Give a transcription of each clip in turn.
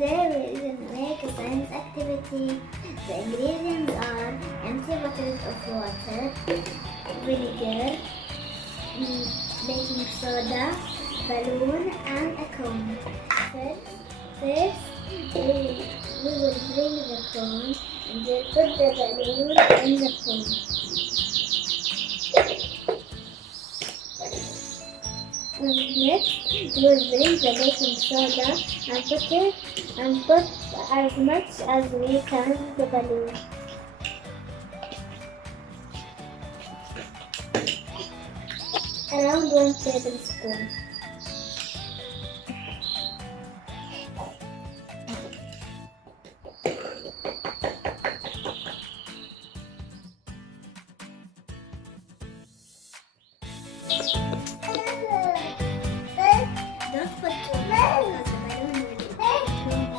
Today we will make a science activity. The ingredients are empty bottles of water, vinegar, baking soda, balloon, and a cone. First we will bring the cone and then put the balloon in the cone. Next, we will bring the baking soda and put as much as we can the balloon. Around 1 tablespoon. Don't put too much because the balloon will explode.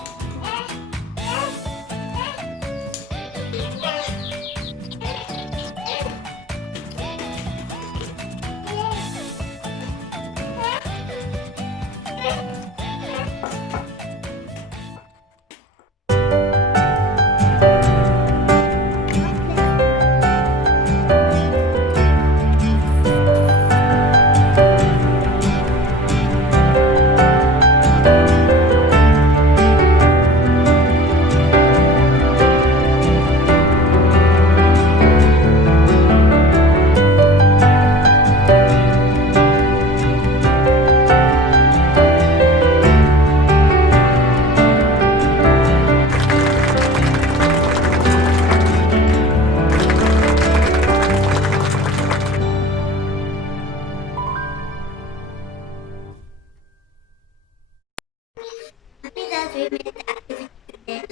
Happy that we made the activity today.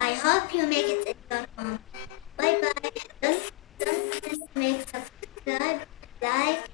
I hope you make it in your home. Bye bye. Don't miss to make subscribe, like,